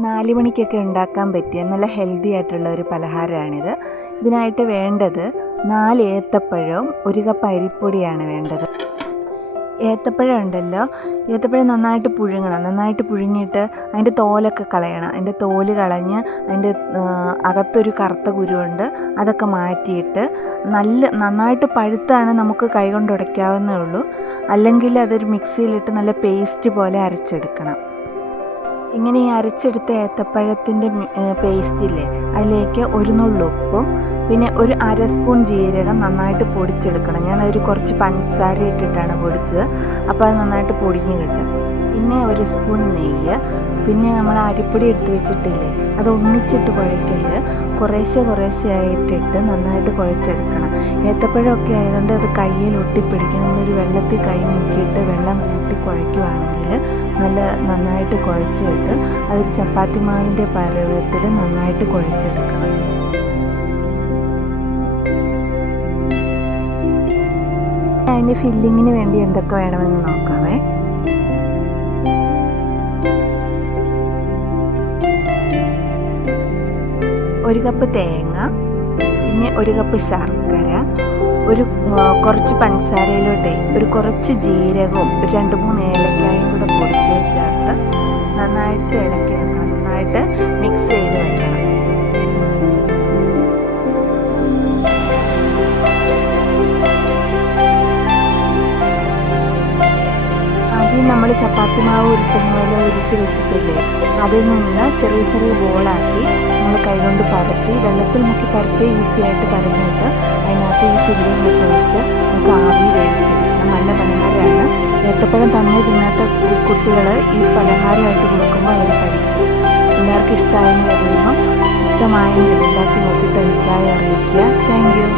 4 മണിക്കൊക്കെ ഉണ്ടാക്കാൻ പറ്റിയ നല്ല ഹെൽത്തി ആയിട്ടുള്ള ഒരു പലഹാരമാണിത്. ഇതിനായിട്ട് വേണ്ടത് 4 ഏത്തപ്പഴവും 1 കപ്പ് അരിപ്പൊടിയാണ് വേണ്ടത്. ഏത്തപ്പഴം ഉണ്ടല്ലോ, ഏത്തപ്പഴം നന്നായിട്ട് പുഴുങ്ങണം. നന്നായിട്ട് പുഴുങ്ങിയിട്ട് അതിൻ്റെ തോലൊക്കെ കളയണം. അതിൻ്റെ തോല് കളഞ്ഞ് അതിൻ്റെ അകത്തൊരു കറുത്ത കുരുവുണ്ട്, അതൊക്കെ മാറ്റിയിട്ട് നന്നായിട്ട് പഴുത്താണ് നമുക്ക് കൈകൊണ്ട് ഉടയ്ക്കാവുന്നേ ഉള്ളൂ. അല്ലെങ്കിൽ അതൊരു മിക്സിയിലിട്ട് നല്ല പേസ്റ്റ് പോലെ അരച്ചെടുക്കണം. ഇങ്ങനെ ഈ അരച്ചെടുത്ത ഏത്തപ്പഴത്തിൻ്റെ പേസ്റ്റില്ലേ, അതിലേക്ക് 1 നുള്ള് ഉപ്പും പിന്നെ ഒരു 1/2 സ്പൂൺ ജീരകം നന്നായിട്ട് പൊടിച്ചെടുക്കണം. ഞാനതൊരു കുറച്ച് പഞ്ചസാര ഇട്ടിട്ടാണ് പൊടിച്ചത്, അപ്പോൾ അത് നന്നായിട്ട് പൊടിഞ്ഞ് കിട്ടും. പിന്നെ 1 സ്പൂൺ നെയ്യ്, പിന്നെ നമ്മൾ അരിപ്പൊടി എടുത്ത് വെച്ചിട്ടില്ലേ, അത് ഒന്നിച്ചിട്ട് കുഴയ്ക്കല്, കുറേശ്ശെ ആയിട്ടിട്ട് നന്നായിട്ട് കുഴച്ചെടുക്കണം. ഏത്തപ്പഴമൊക്കെ ആയതുകൊണ്ട് അത് കയ്യിൽ ഒട്ടിപ്പിടിക്കും. നമ്മളൊരു വെള്ളത്തിൽ കൈ മുക്കിയിട്ട് വെള്ളം കൂട്ടി കുഴയ്ക്കുവാണെങ്കിൽ നന്നായിട്ട് കുഴച്ചിട്ട് അതൊരു ചപ്പാത്തി മാവിൻ്റെ പരുവത്തിൽ നന്നായിട്ട് കുഴച്ചെടുക്കണം. അതിൻ്റെ ഫില്ലിങ്ങിന് വേണ്ടി എന്തൊക്കെ വേണമെന്ന് നോക്കാമേ. ഒരു കപ്പ് തേങ്ങ, പിന്നെ 1 കപ്പ് ശർക്കര, കുറച്ച് പഞ്ചസാരയിലോട്ട് കുറച്ച് ജീരകവും 2-3 ഏലക്കായും കൂടെ പൊടിച്ച് ചേർത്ത് നന്നായിട്ട് ഇളക്കി വെക്കണം. നന്നായിട്ട് മിക്സ് ചെയ്ത് വെക്കണം. ആദ്യം നമ്മൾ ചപ്പാത്തി മാവ് ഉരുട്ടുന്ന പോലെ ഉരുട്ടി വെച്ചിട്ടില്ലേ, അതിൽ നിന്ന് ചെറിയ ബോളാക്കി നമ്മൾ കൈകൊണ്ട് പരത്തി വെള്ളത്തിൽ മുക്കി പരത്തി ഈസി ആയിട്ട് പരന്നിട്ട് അതിനകത്ത് ഈ ഫില്ലിങ്ങൊക്കെ വെച്ച് നമുക്ക് ആവി വേവിച്ചെടുക്കണം. നല്ല പലഹാരമാണ്. ഏത്തപ്പഴം തന്നെ തിന്നാത്ത കുട്ടികൾ ഈ പലഹാരമായിട്ട് കൊടുക്കുമ്പോൾ അവർ കഴിക്കും. എല്ലാവർക്കും ഇഷ്ടമായെന്ന് കരുതുമ്പോൾ ഇഷ്ടമായെങ്കിൽ ഉണ്ടാക്കി നോക്കിയിട്ട് അഭിപ്രായം അറിയിക്കുക. Thank you.